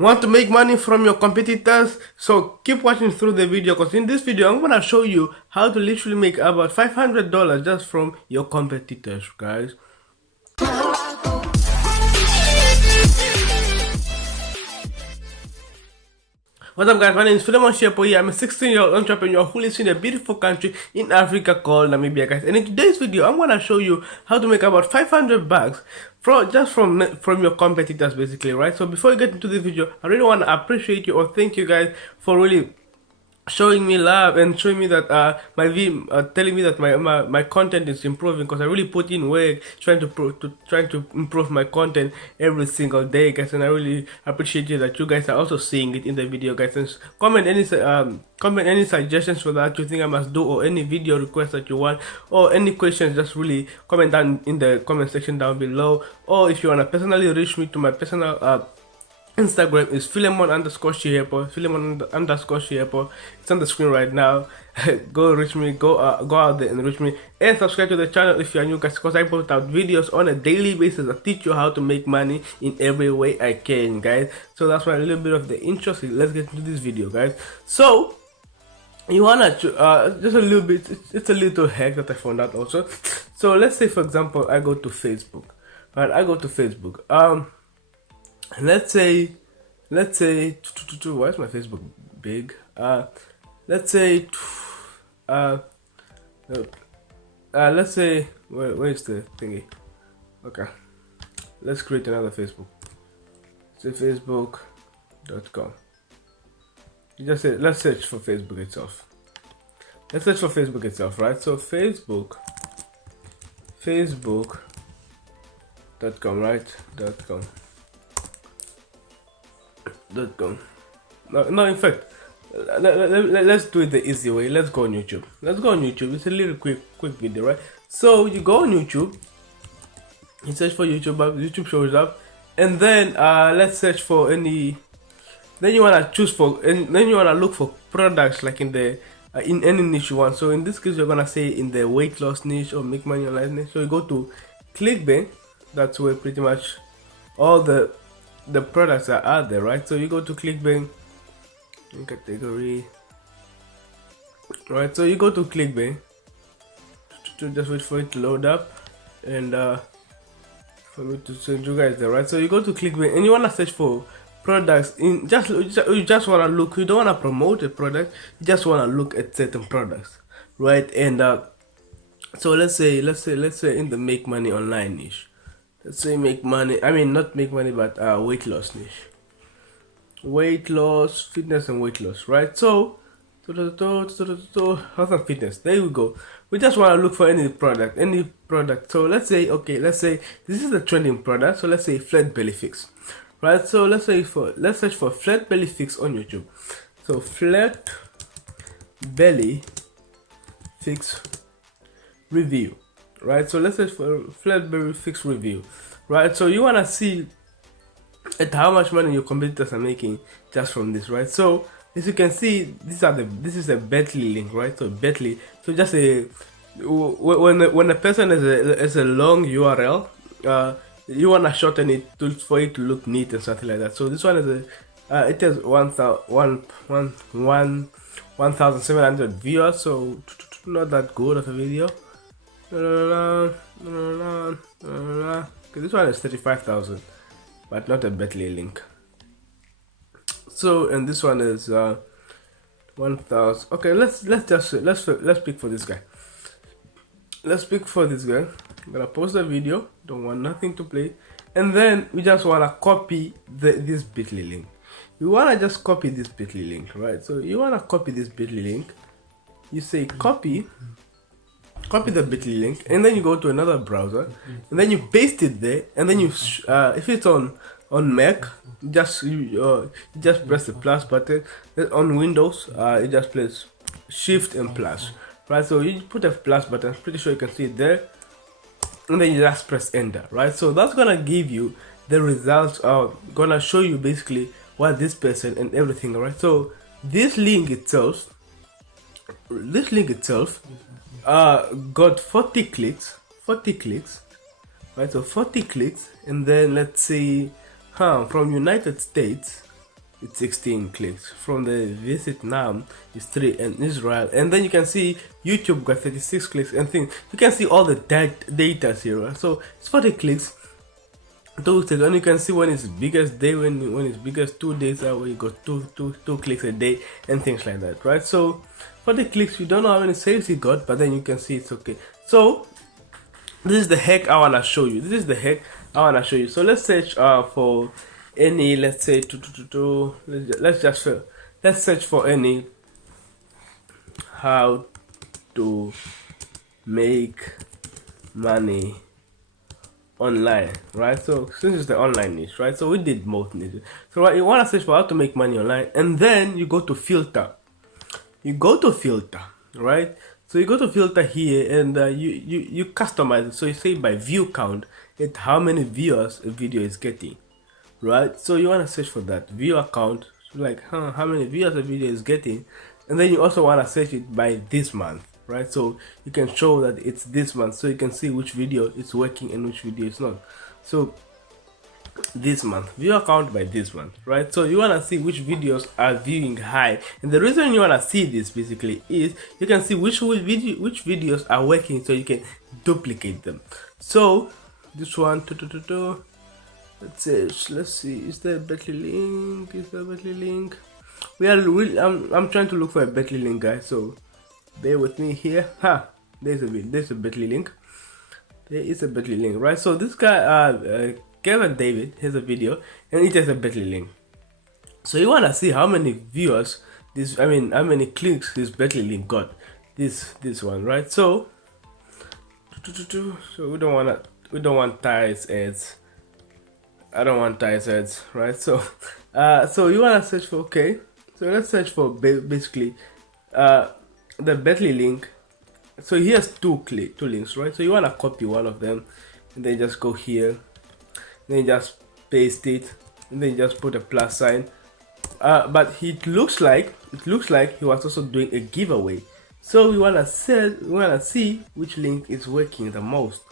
Want to make money from your competitors? So keep watching through the video, because in this video I'm gonna show you how to literally make about $500 just from your competitors, guys. What's up, guys? My name is Philemon Shepo here. I'm a 16-year-old entrepreneur who lives in a beautiful country in Africa called Namibia, guys. And in today's video, I'm gonna show you how to make about 500 bucks from your competitors, basically, right? So before you get into the video, I really want to appreciate you or thank you guys for really showing me love and showing me that telling me that my content is improving, because I really put in work trying to improve my content every single day, guys. And I really appreciate it that you guys are also seeing it in the video, guys. And comment any suggestions for that you think I must do, or any video requests that you want, or any questions. Just really comment down in the comment section down below. Or if you want to personally reach me, to my personal Instagram is Philemon_Shepo. It's on the screen right now. Go reach me, go out there and reach me, and subscribe to the channel if you are new, guys, because I put out videos on a daily basis that teach you how to make money in every way I can, guys. So that's why a little bit of the intro. So let's get into this video, guys. So you wanna just a little bit, it's a little hack that I found out also. So let's say, for example, I go to Facebook, right? I go to Facebook. Let's say why is my Facebook big? Let's say where is the thingy? Okay, let's create another Facebook. Say facebook.com. You just say, let's search for Facebook itself. Let's search for Facebook itself, right? So facebook.com, right? .com. No, in fact, let's do it the easy way. Let's go on YouTube. It's a little quick video, right? So you go on YouTube, you search for YouTube shows up, and then let's search for any. Then you wanna choose for, and then you wanna look for products like in the in any niche you want. So in this case, you're gonna say in the weight loss niche or make money online niche. So you go to ClickBank. That's where pretty much all the products are out there, right? So you go to ClickBank in category, right? So you go to ClickBank to just wait for it to load up, and for me to send you guys there, right? So you go to ClickBank and you want to search for products in you just want to look. You don't want to promote a product, you just want to look at certain products, right? And so let's say in the make money online niche. Let's say make money, I mean not make money, but weight loss niche. Weight loss, fitness and weight loss, right? So health and fitness, there we go. We just want to look for any product. So let's say this is the trending product. So let's say flat belly fix, right? So let's search for flat belly fix on YouTube. So flat belly fix review, right? So let's search for flat belly fix review, right? So you want to see at how much money your competitors are making just from this, right? So as you can see, this is a Bitly link, right? So Bitly, so just a when a person has a long URL, you want to shorten it for it to look neat and something like that. So this one is it has 1,700 viewers, so not that good of a video. Okay, this one is 35,000, but not a Bitly link. So, and this one is 1,000. Okay, let's pick for this guy. Let's pick for this guy. I'm gonna post a video. Don't want nothing to play, and then we just wanna copy this Bitly link. You wanna just copy this Bitly link, right? So you wanna copy this Bitly link. You say copy the Bitly link, and then you go to another browser, and then you paste it there, and then you if it's on Mac, you just press the plus button. On Windows, you just press Shift and plus, right? So you put a plus button. Pretty sure you can see it there, and then you just press enter, right? So that's gonna give you the results. Gonna show you basically what this person and everything, right? So this link itself got 40 clicks, right? So 40 clicks, and then let's say from United States, it's 16 clicks. From the Vietnam, it's 3, and Israel. And then you can see YouTube got 36 clicks and things. You can see all the data here. Right? So it's 40 clicks. And you can see when it's biggest day, when it's biggest 2 days where you got two clicks a day and things like that, right? So for the clicks, you don't know how many sales you got, but then you can see it's okay. So this is the hack I wanna show you. So let's search for any, let's say let's search for any how to make money online, right? So since it's the online niche, right? So we did both niches. So right, you want to search for how to make money online, and then you go to filter. Right? So you go to filter here, and you customize it. So you say by view count, it how many viewers a video is getting, right? So you want to search for that viewer count, so like how many viewers a video is getting, and then you also want to search it by this month. Right, so you can show that it's this month, so you can see which video is working and which video is not. So this month, view account by this month, right? So you want to see which videos are viewing high, and the reason you want to see this basically is you can see which videos are working, so you can duplicate them. So this one, let's see, is there a Bitly link? I'm trying to look for a Bitly link, guys, so bear with me here. There's a Bitly link. There is a Bitly link, right? So this guy, Kevin David, has a video, and it has a Bitly link. So you wanna see how many viewers how many clicks this Bitly link got. This one, right? So we don't want ties ads. I don't want ties ads, right? So so you wanna search for, okay. So let's search for basically the Bitly link. So here's two links, right? So you want to copy one of them, and then just go here, then just paste it, and then just put a plus sign. But it looks like he was also doing a giveaway. So we wanna see which link is working the most,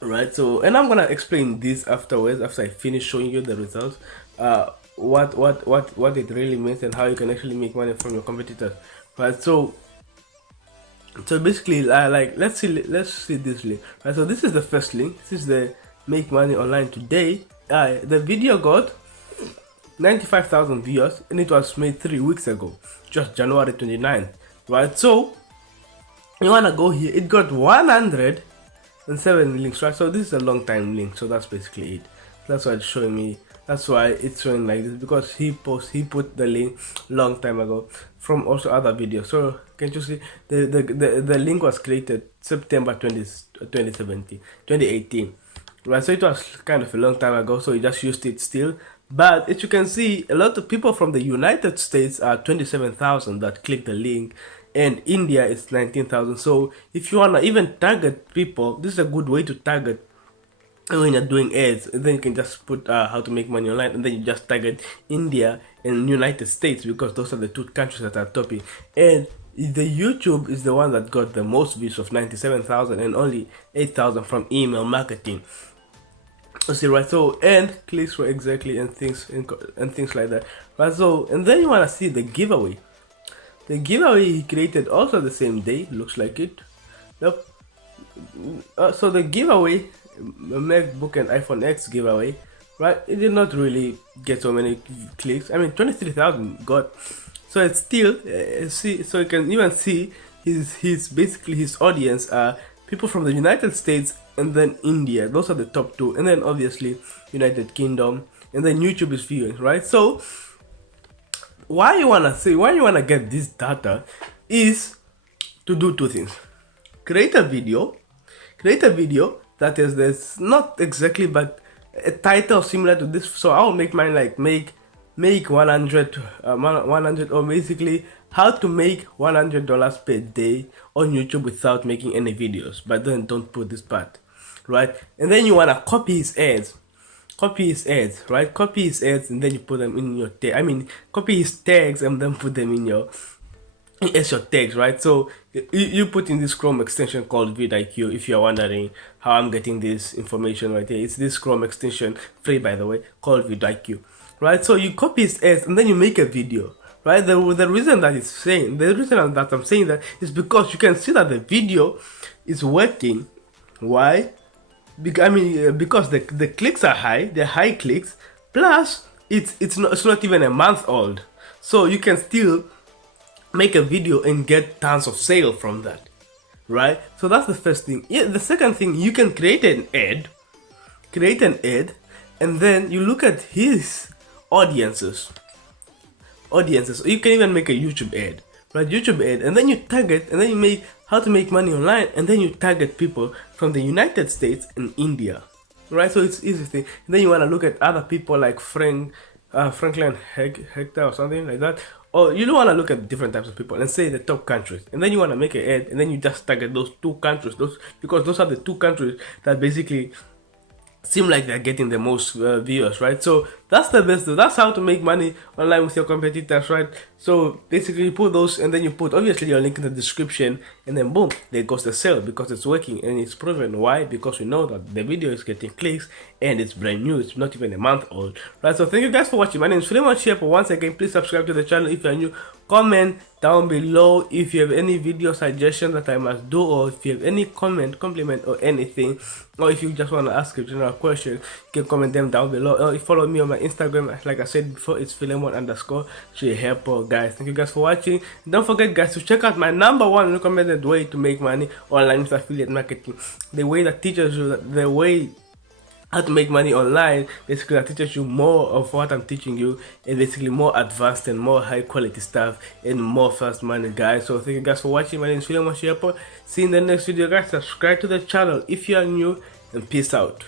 right? So, and I'm gonna explain this afterwards, after I finish showing you the results. What it really means and how you can actually make money from your competitors. Right, so basically, let's see this link. Right, so this is the first link. This is the make money online today. The video got 95,000 viewers, and it was made 3 weeks ago, just January 29th. Right, so you wanna go here. It got 107 links. Right, so this is a long time link. So that's basically it. That's why it's showing me. That's why it's showing like this, because he put the link long time ago from also other videos. So can you see the link was created September 2018, right? So it was kind of a long time ago, so he just used it still. But as you can see, a lot of people from the United States are 27,000 that click the link, and India is 19,000. So if you wanna even target people, this is a good way to target. And when you're doing ads, then you can just put how to make money online, and then you just target India and United States, because those are the two countries that are topping. And the YouTube is the one that got the most views of 97,000, and only 8,000 from email marketing. See, right? So, and clicks for exactly, and things like that, right? So, and then you want to see the giveaway. The giveaway he created also the same day, looks like it. Yep. So the giveaway, MacBook and iPhone X giveaway, right? It did not really get so many clicks. I mean, 23,000 got. So it's still see. So you can even see his basically his audience are people from the United States and then India. Those are the top two, and then obviously United Kingdom, and then YouTube is viewing, right? So why you wanna get this data is to do two things: create a video that is this, not exactly, but a title similar to this. So I'll make mine like make 100 or basically how to make $100 per day on YouTube without making any videos. But then don't put this part, right? And then you wanna copy his ads, right? Copy his ads, and then you put them in your copy his tags and then put them in your tags, right? So you put in this Chrome extension called vidIQ. If you're wondering how I'm getting this information right here, it's this Chrome extension, free by the way, called vidIQ, right? So you copy his ads and then you make a video, right? The reason that it's saying, the reason that I'm saying that is because you can see that the video is working. Why? Because the clicks are high, they're high clicks. Plus, it's not even a month old, so you can still make a video and get tons of sale from that, right? So that's the first thing. Yeah, the second thing, you can create an ad, and then you look at his audiences. You can even make a YouTube ad, right? YouTube ad, and then you target, and then you make how to make money online, and then you target people from the United States and India, right? So it's easy thing. And then you want to look at other people like Franklin Hector or something like that, or you don't want to look at different types of people and say the top countries, and then you want to make an ad, and then you just target those two countries, because those are the two countries that basically seem like they're getting the most viewers, right? So that's the best. That's how to make money online with your competitors, right? So basically, you put those, and then you put obviously your link in the description, and then boom, there goes the sale, because it's working and it's proven. Why? Because we know that the video is getting clicks and it's brand new. It's not even a month old, right? So thank you guys for watching. My name is Philemon Shepherd. Once again, please subscribe to the channel if you're new. Comment down below if you have any video suggestion that I must do, or if you have any comment, compliment, or anything, or if you just want to ask a general question, you can comment them down below. Or follow me on my Instagram, like I said before, it's Philemon_Shepherd. Guys, thank you guys for watching. Don't forget, guys, to check out my #1 recommended way to make money online with affiliate marketing. The way that teaches you the way how to make money online. Basically, that teaches you more of what I'm teaching you, and basically more advanced and more high quality stuff and more fast money, guys. So thank you guys for watching. My name is Philemon Shepherd. See you in the next video, guys. Subscribe to the channel if you are new, and peace out.